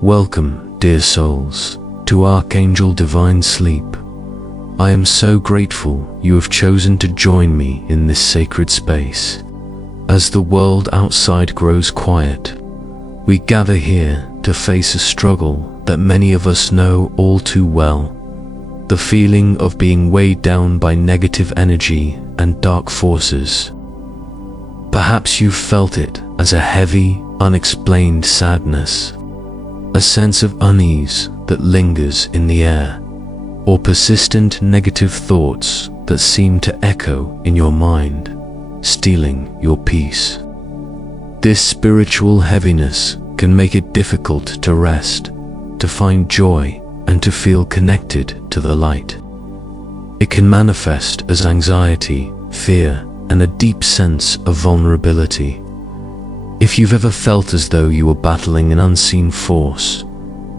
Welcome, dear souls, to Archangel Divine Sleep. I am so grateful you have chosen to join me in this sacred space. As the world outside grows quiet, we gather here to face a struggle that many of us know all too well. The feeling of being weighed down by negative energy and dark forces. Perhaps you've felt it as a heavy, unexplained sadness, a sense of unease that lingers in the air, or persistent negative thoughts that seem to echo in your mind, stealing your peace. This spiritual heaviness can make it difficult to rest, to find joy, and to feel connected to the light. It can manifest as anxiety, fear, and a deep sense of vulnerability. If you've ever felt as though you were battling an unseen force,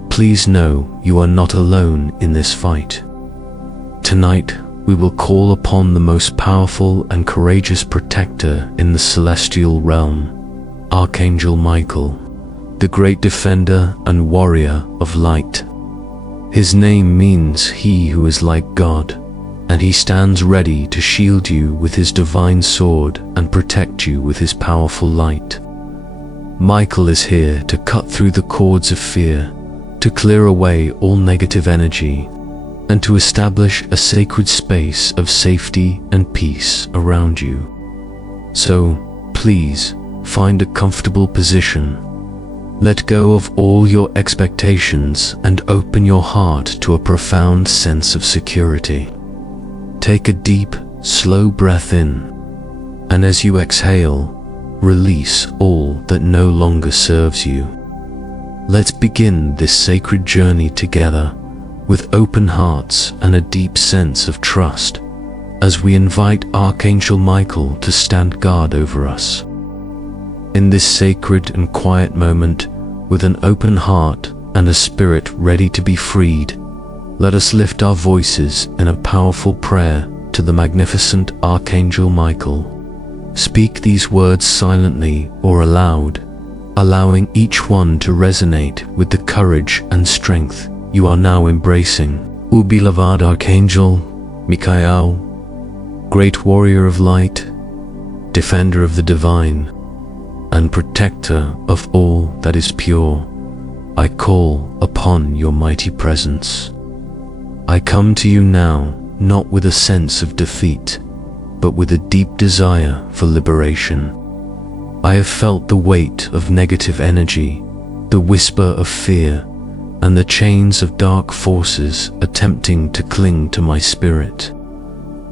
please know you are not alone in this fight. Tonight, we will call upon the most powerful and courageous protector in the celestial realm, Archangel Michael, the great defender and warrior of light. His name means he who is like God, and he stands ready to shield you with his divine sword and protect you with his powerful light. Michael is here to cut through the cords of fear, to clear away all negative energy, and to establish a sacred space of safety and peace around you. So, please, find a comfortable position. Let go of all your expectations and open your heart to a profound sense of security. Take a deep, slow breath in, and as you exhale, release all that no longer serves you. Let's begin this sacred journey together with open hearts and a deep sense of trust as we invite Archangel Michael to stand guard over us. In this sacred and quiet moment, with an open heart and a spirit ready to be freed, let us lift our voices in a powerful prayer to the magnificent Archangel Michael. Speak these words silently or aloud, allowing each one to resonate with the courage and strength you are now embracing. O beloved Archangel Michael, great warrior of light, defender of the divine, and protector of all that is pure, I call upon your mighty presence. I come to you now, not with a sense of defeat, but with a deep desire for liberation. I have felt the weight of negative energy, the whisper of fear, and the chains of dark forces attempting to cling to my spirit.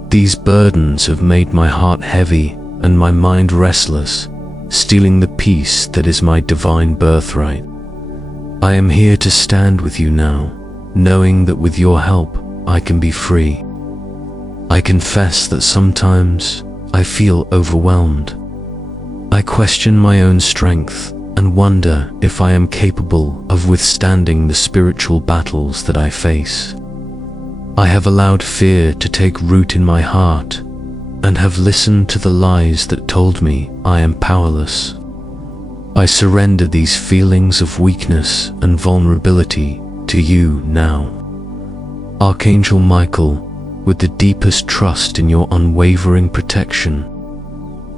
These burdens have made my heart heavy and my mind restless, stealing the peace that is my divine birthright. I am here to stand with you now, knowing that with your help I can be free. I confess that sometimes I feel overwhelmed. I question my own strength and wonder if I am capable of withstanding the spiritual battles that I face. I have allowed fear to take root in my heart and have listened to the lies that told me I am powerless. I surrender these feelings of weakness and vulnerability to you now. Archangel Michael, with the deepest trust in your unwavering protection,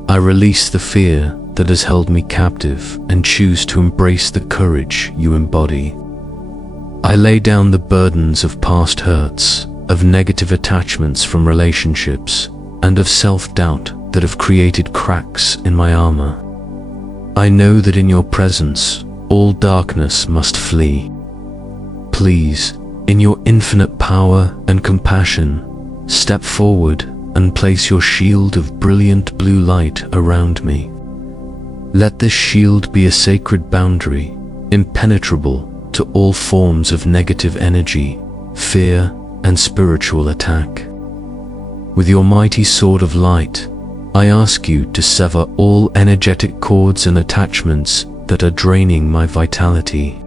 I release the fear that has held me captive and choose to embrace the courage you embody. I lay down the burdens of past hurts, of negative attachments from relationships, and of self-doubt that have created cracks in my armor. I know that in your presence, all darkness must flee. Please, in your infinite power and compassion, step forward and place your shield of brilliant blue light around me. Let this shield be a sacred boundary, impenetrable to all forms of negative energy, fear, and spiritual attack. With your mighty sword of light, I ask you to sever all energetic cords and attachments that are draining my vitality.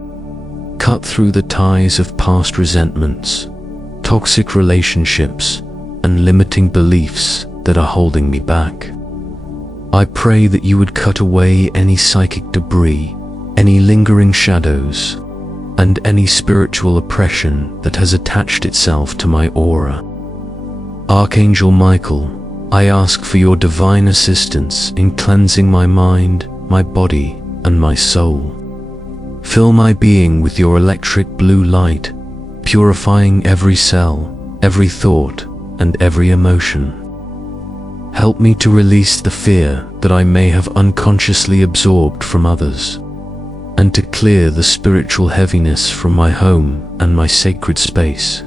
Cut through the ties of past resentments, toxic relationships, and limiting beliefs that are holding me back. I pray that you would cut away any psychic debris, any lingering shadows, and any spiritual oppression that has attached itself to my aura. Archangel Michael, I ask for your divine assistance in cleansing my mind, my body, and my soul. Fill my being with your electric blue light, purifying every cell, every thought, and every emotion. Help me to release the fear that I may have unconsciously absorbed from others, and to clear the spiritual heaviness from my home and my sacred space.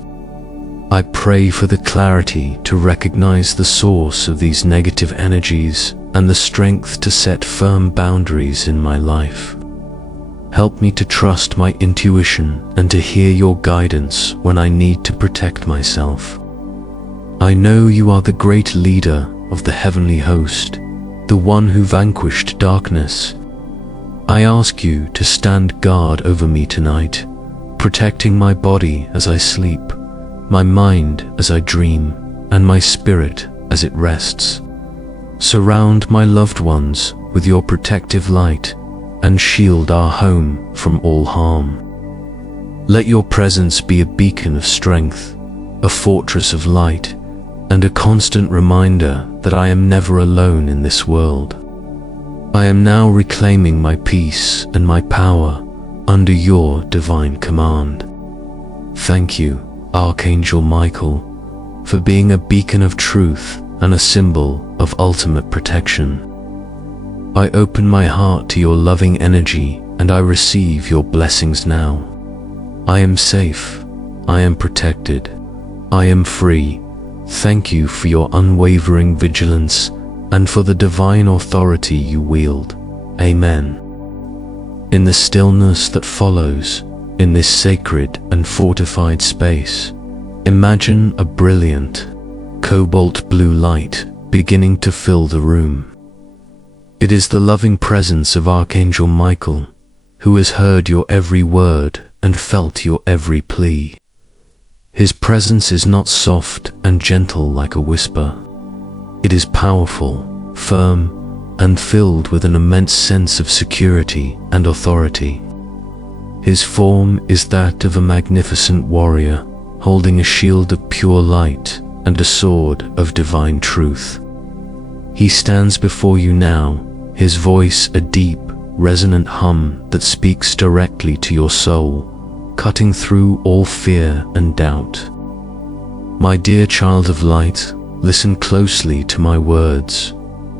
I pray for the clarity to recognize the source of these negative energies and the strength to set firm boundaries in my life. Help me to trust my intuition and to hear your guidance when I need to protect myself. I know you are the great leader of the heavenly host, the one who vanquished darkness. I ask you to stand guard over me tonight, protecting my body as I sleep, my mind as I dream, and my spirit as it rests. Surround my loved ones with your protective light and shield our home from all harm. Let your presence be a beacon of strength, a fortress of light, and a constant reminder that I am never alone in this world. I am now reclaiming my peace and my power under your divine command. Thank you, Archangel Michael, for being a beacon of truth and a symbol of ultimate protection. I open my heart to your loving energy and I receive your blessings now. I am safe, I am protected, I am free. Thank you for your unwavering vigilance and for the divine authority you wield. Amen. In the stillness that follows, in this sacred and fortified space, imagine a brilliant, cobalt blue light beginning to fill the room. It is the loving presence of Archangel Michael, who has heard your every word and felt your every plea. His presence is not soft and gentle like a whisper. It is powerful, firm, and filled with an immense sense of security and authority. His form is that of a magnificent warrior, holding a shield of pure light and a sword of divine truth. He stands before you now, his voice a deep, resonant hum that speaks directly to your soul, cutting through all fear and doubt. My dear child of light, listen closely to my words,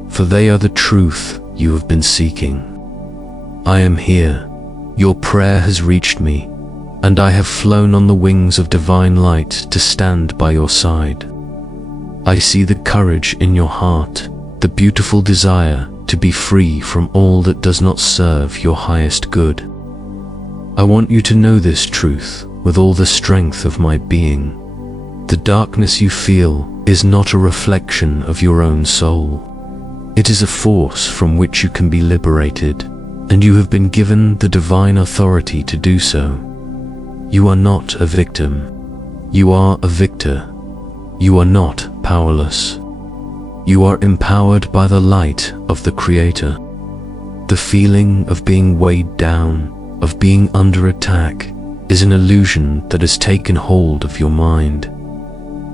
for they are the truth you have been seeking. I am here, your prayer has reached me, and I have flown on the wings of divine light to stand by your side. I see the courage in your heart, the beautiful desire to be free from all that does not serve your highest good. I want you to know this truth with all the strength of my being. The darkness you feel is not a reflection of your own soul. It is a force from which you can be liberated, and you have been given the divine authority to do so. You are not a victim. You are a victor. You are not powerless. You are empowered by the light of the Creator. The feeling of being weighed down, of being under attack, is an illusion that has taken hold of your mind.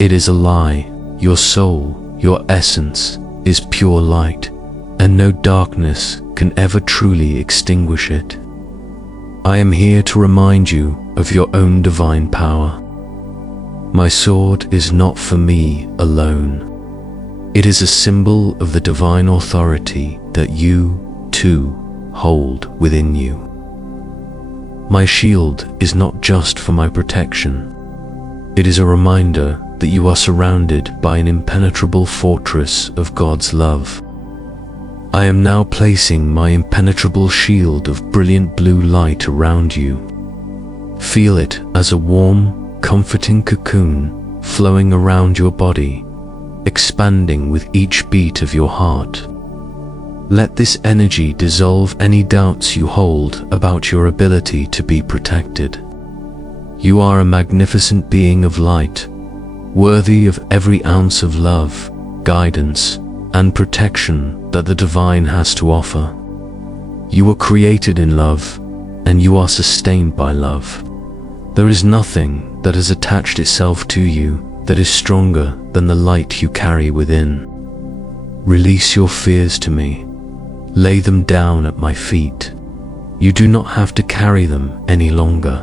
It is a lie. Your soul, your essence, is pure light, and no darkness can ever truly extinguish it. I am here to remind you of your own divine power. My sword is not for me alone. It is a symbol of the divine authority that you, too, hold within you. My shield is not just for my protection. It is a reminder that you are surrounded by an impenetrable fortress of God's love. I am now placing my impenetrable shield of brilliant blue light around you. Feel it as a warm, comforting cocoon flowing around your body, expanding with each beat of your heart. Let this energy dissolve any doubts you hold about your ability to be protected. You are a magnificent being of light, worthy of every ounce of love, guidance, and protection that the divine has to offer. You were created in love, and you are sustained by love. There is nothing that has attached itself to you that is stronger than the light you carry within. Release your fears to me. Lay them down at my feet. You do not have to carry them any longer.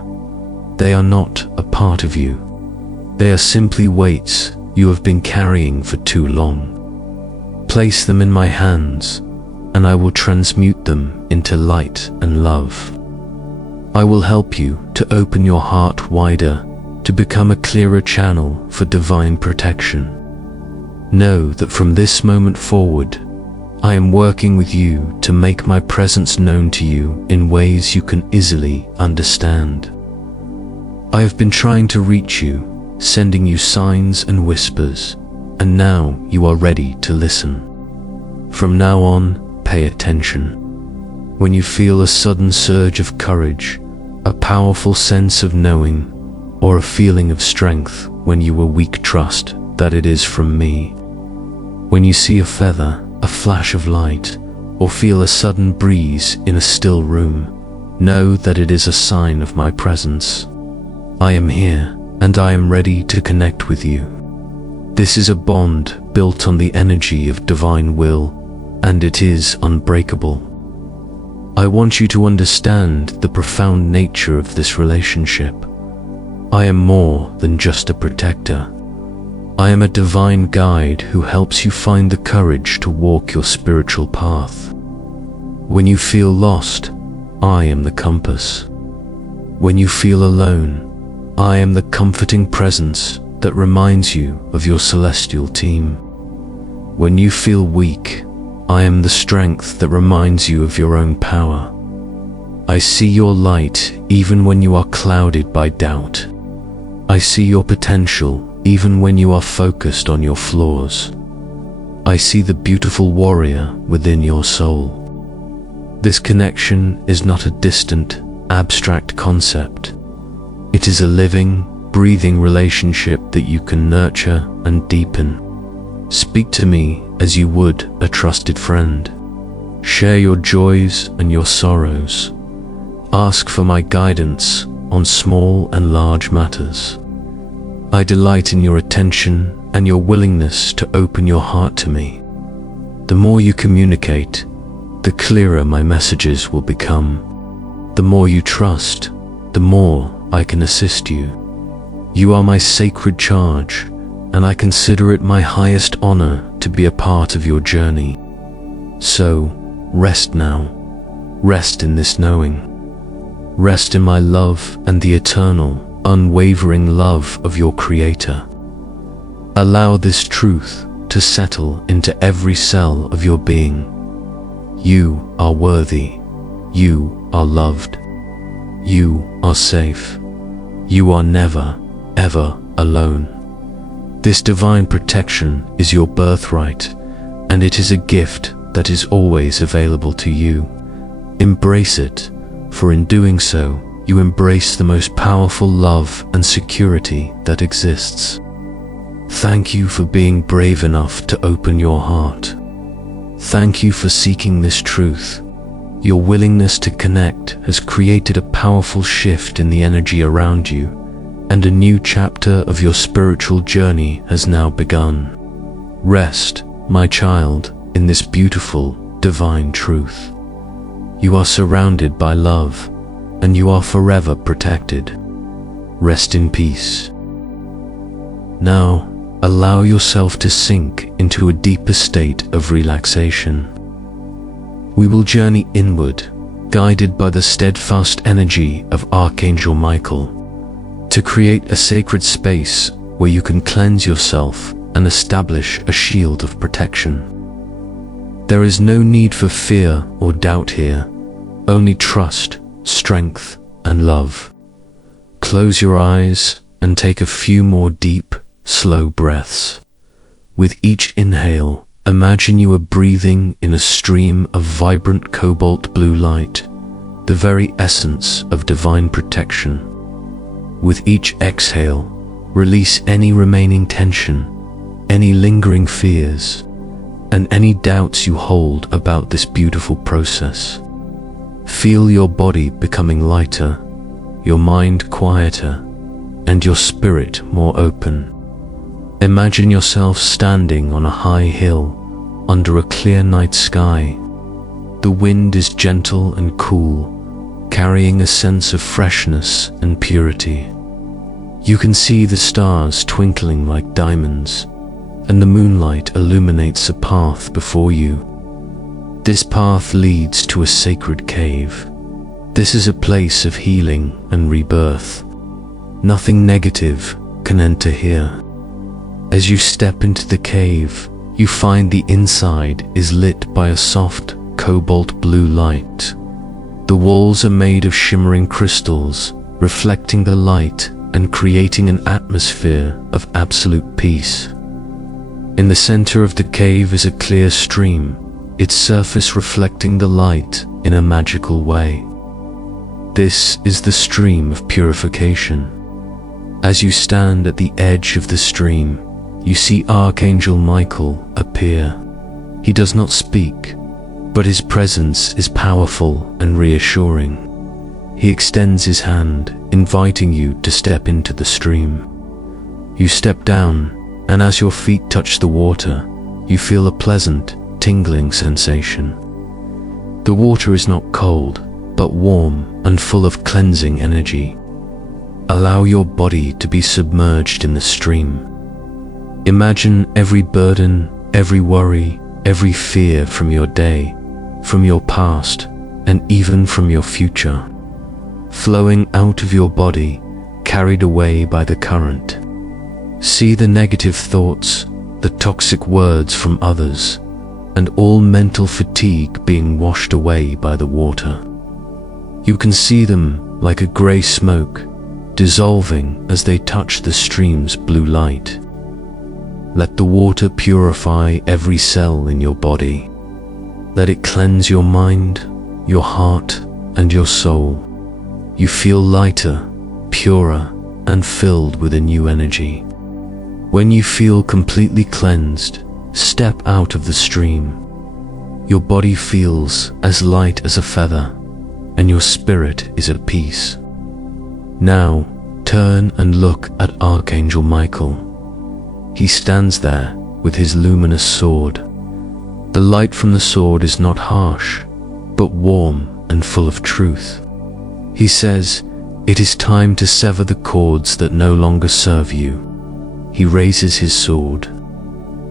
They are not a part of you. They are simply weights you have been carrying for too long. Place them in my hands, and I will transmute them into light and love. I will help you to open your heart wider, to become a clearer channel for divine protection. Know that from this moment forward, I am working with you to make my presence known to you in ways you can easily understand. I have been trying to reach you, sending you signs and whispers, and now you are ready to listen. From now on, pay attention. When you feel a sudden surge of courage, a powerful sense of knowing, or a feeling of strength when you were weak, trust that it is from me. When you see a feather, a flash of light, or feel a sudden breeze in a still room, know that it is a sign of my presence. I am here, and I am ready to connect with you. This is a bond built on the energy of divine will, and it is unbreakable. I want you to understand the profound nature of this relationship. I am more than just a protector. I am a divine guide who helps you find the courage to walk your spiritual path. When you feel lost, I am the compass. When you feel alone, I am the comforting presence that reminds you of your celestial team. When you feel weak, I am the strength that reminds you of your own power. I see your light even when you are clouded by doubt. I see your potential even when you are focused on your flaws. I see the beautiful warrior within your soul. This connection is not a distant, abstract concept. It is a living, breathing relationship that you can nurture and deepen. Speak to me as you would a trusted friend. Share your joys and your sorrows. Ask for my guidance on small and large matters. I delight in your attention and your willingness to open your heart to me. The more you communicate, the clearer my messages will become. The more you trust, the more I can assist you. You are my sacred charge, and I consider it my highest honor to be a part of your journey. So, rest now. Rest in this knowing. Rest in my love and the eternal, unwavering love of your Creator. Allow this truth to settle into every cell of your being. You are worthy. You are loved. You are safe. You are never, ever alone. This divine protection is your birthright, and it is a gift that is always available to you. Embrace it, for in doing so, you embrace the most powerful love and security that exists. Thank you for being brave enough to open your heart. Thank you for seeking this truth. Your willingness to connect has created a powerful shift in the energy around you, and a new chapter of your spiritual journey has now begun. Rest, my child, in this beautiful, divine truth. You are surrounded by love, and you are forever protected. Rest in peace. Now, allow yourself to sink into a deeper state of relaxation. We will journey inward, guided by the steadfast energy of Archangel Michael, to create a sacred space where you can cleanse yourself and establish a shield of protection. There is no need for fear or doubt here, only trust, strength, and love. Close your eyes and take a few more deep, slow breaths. With each inhale, imagine you are breathing in a stream of vibrant cobalt blue light, the very essence of divine protection. With each exhale, release any remaining tension, any lingering fears, and any doubts you hold about this beautiful process. Feel your body becoming lighter, your mind quieter, and your spirit more open. Imagine yourself standing on a high hill under a clear night sky. The wind is gentle and cool, carrying a sense of freshness and purity. You can see the stars twinkling like diamonds, and the moonlight illuminates a path before you. This path leads to a sacred cave. This is a place of healing and rebirth. Nothing negative can enter here. As you step into the cave, you find the inside is lit by a soft cobalt blue light. The walls are made of shimmering crystals, reflecting the light and creating an atmosphere of absolute peace. In the center of the cave is a clear stream, its surface reflecting the light in a magical way. This is the stream of purification. As you stand at the edge of the stream, you see Archangel Michael appear. He does not speak, but his presence is powerful and reassuring. He extends his hand, inviting you to step into the stream. You step down, and as your feet touch the water, you feel a pleasant, tingling sensation. The water is not cold, but warm and full of cleansing energy. Allow your body to be submerged in the stream. Imagine every burden, every worry, every fear from your day, from your past, and even from your future, flowing out of your body, carried away by the current. See the negative thoughts, the toxic words from others, and all mental fatigue being washed away by the water. You can see them like a gray smoke, dissolving as they touch the stream's blue light. Let the water purify every cell in your body. Let it cleanse your mind, your heart, and your soul. You feel lighter, purer, and filled with a new energy. When you feel completely cleansed, step out of the stream. Your body feels as light as a feather, and your spirit is at peace. Now, turn and look at Archangel Michael. He stands there with his luminous sword. The light from the sword is not harsh, but warm and full of truth. He says, "It is time to sever the cords that no longer serve you." He raises his sword,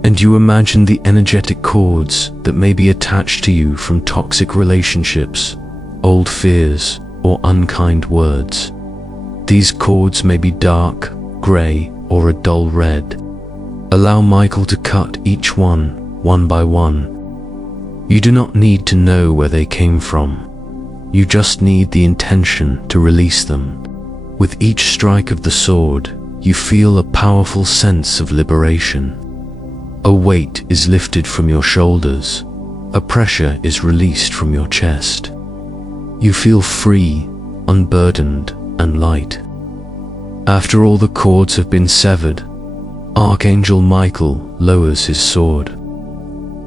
and you imagine the energetic cords that may be attached to you from toxic relationships, old fears, or unkind words. These cords may be dark, grey, or a dull red. Allow Michael to cut each one by one. You do not need to know where they came from. You just need the intention to release them. With each strike of the sword, you feel a powerful sense of liberation. A weight is lifted from your shoulders. A pressure is released from your chest. You feel free, unburdened, and light. After all the cords have been severed, Archangel Michael lowers his sword.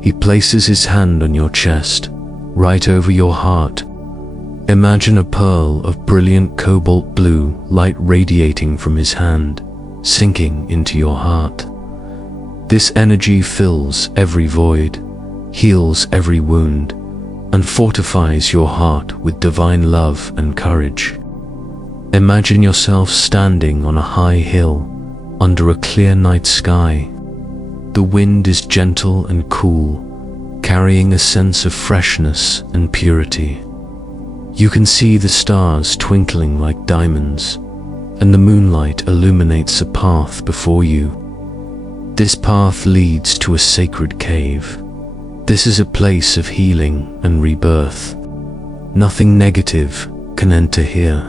He places his hand on your chest, right over your heart. Imagine a pearl of brilliant cobalt blue light radiating from his hand, sinking into your heart. This energy fills every void, heals every wound, and fortifies your heart with divine love and courage. Imagine yourself standing on a high hill, under a clear night sky. The wind is gentle and cool, carrying a sense of freshness and purity. You can see the stars twinkling like diamonds, and the moonlight illuminates a path before you. This path leads to a sacred cave. This is a place of healing and rebirth. Nothing negative can enter here.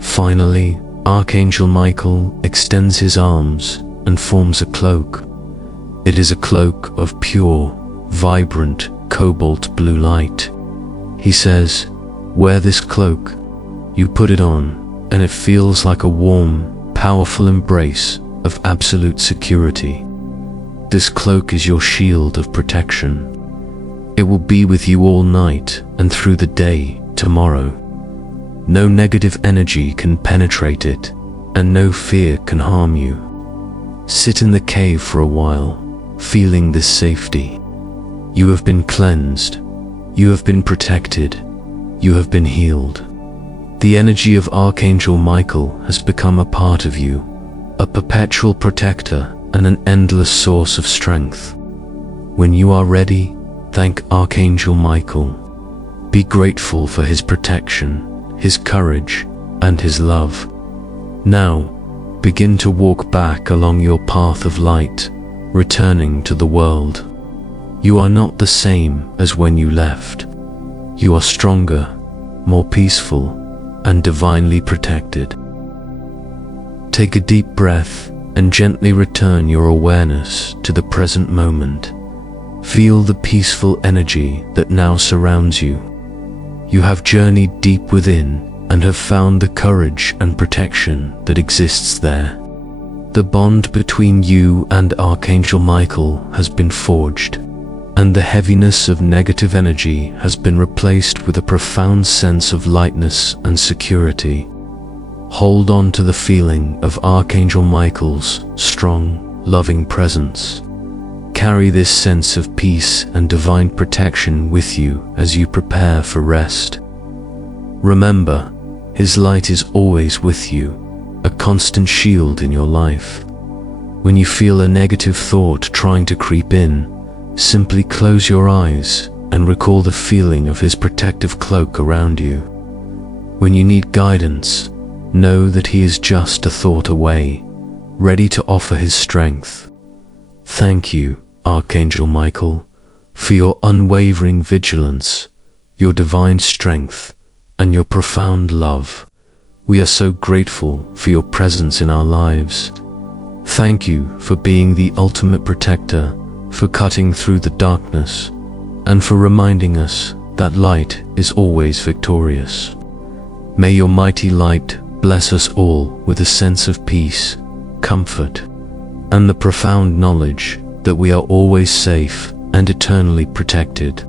Finally, Archangel Michael extends his arms and forms a cloak. It is a cloak of pure, vibrant, cobalt blue light. He says, "Wear this cloak." You put it on, and it feels like a warm, powerful embrace of absolute security. This cloak is your shield of protection. It will be with you all night and through the day tomorrow. No negative energy can penetrate it, and no fear can harm you. Sit in the cave for a while, feeling this safety. You have been cleansed. You have been protected. You have been healed. The energy of Archangel Michael has become a part of you, a perpetual protector and an endless source of strength. When you are ready, thank Archangel Michael. Be grateful for his protection, his courage, and his love. Now, begin to walk back along your path of light, returning to the world. You are not the same as when you left. You are stronger, more peaceful, and divinely protected. Take a deep breath and gently return your awareness to the present moment. Feel the peaceful energy that now surrounds you. You have journeyed deep within and have found the courage and protection that exists there. The bond between you and Archangel Michael has been forged, and the heaviness of negative energy has been replaced with a profound sense of lightness and security. Hold on to the feeling of Archangel Michael's strong, loving presence. Carry this sense of peace and divine protection with you as you prepare for rest. Remember, his light is always with you, a constant shield in your life. When you feel a negative thought trying to creep in, simply close your eyes and recall the feeling of his protective cloak around you. When you need guidance, know that he is just a thought away, ready to offer his strength. Thank you, Archangel Michael, for your unwavering vigilance, your divine strength, and your profound love. We are so grateful for your presence in our lives. Thank you for being the ultimate protector, for cutting through the darkness, and for reminding us that light is always victorious. May your mighty light bless us all with a sense of peace, comfort, and the profound knowledge that we are always safe and eternally protected.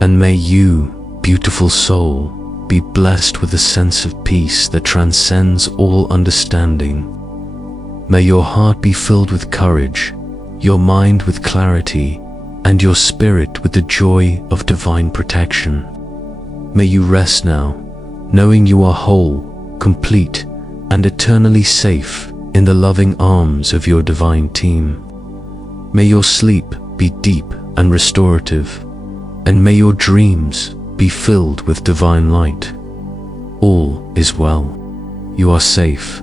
And may you, beautiful soul, be blessed with a sense of peace that transcends all understanding. May your heart be filled with courage, your mind with clarity, and your spirit with the joy of divine protection. May you rest now, knowing you are whole, complete, and eternally safe in the loving arms of your divine team. May your sleep be deep and restorative, and may your dreams be filled with divine light. All is well. You are safe.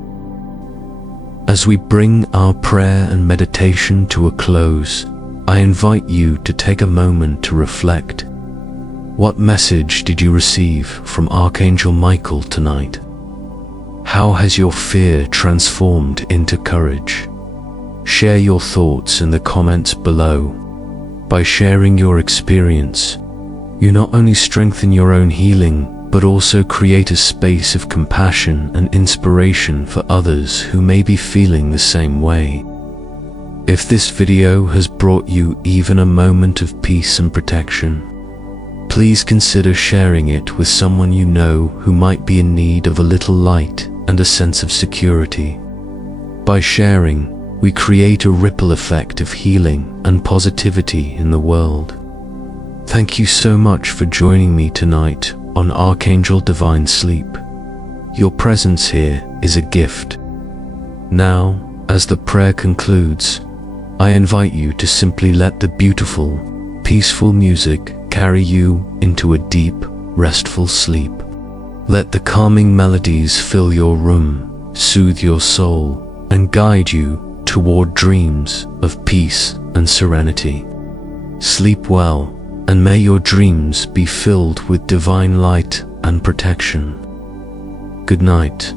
As we bring our prayer and meditation to a close, I invite you to take a moment to reflect. What message did you receive from Archangel Michael tonight? How has your fear transformed into courage? Share your thoughts in the comments below. By sharing your experience, you not only strengthen your own healing, but also create a space of compassion and inspiration for others who may be feeling the same way. If this video has brought you even a moment of peace and protection, please consider sharing it with someone you know who might be in need of a little light and a sense of security. By sharing, we create a ripple effect of healing and positivity in the world. Thank you so much for joining me tonight on Archangel Divine Sleep. Your presence here is a gift. Now, as the prayer concludes, I invite you to simply let the beautiful, peaceful music carry you into a deep, restful sleep. Let the calming melodies fill your room, soothe your soul, and guide you toward dreams of peace and serenity. Sleep well, and may your dreams be filled with divine light and protection. Good night.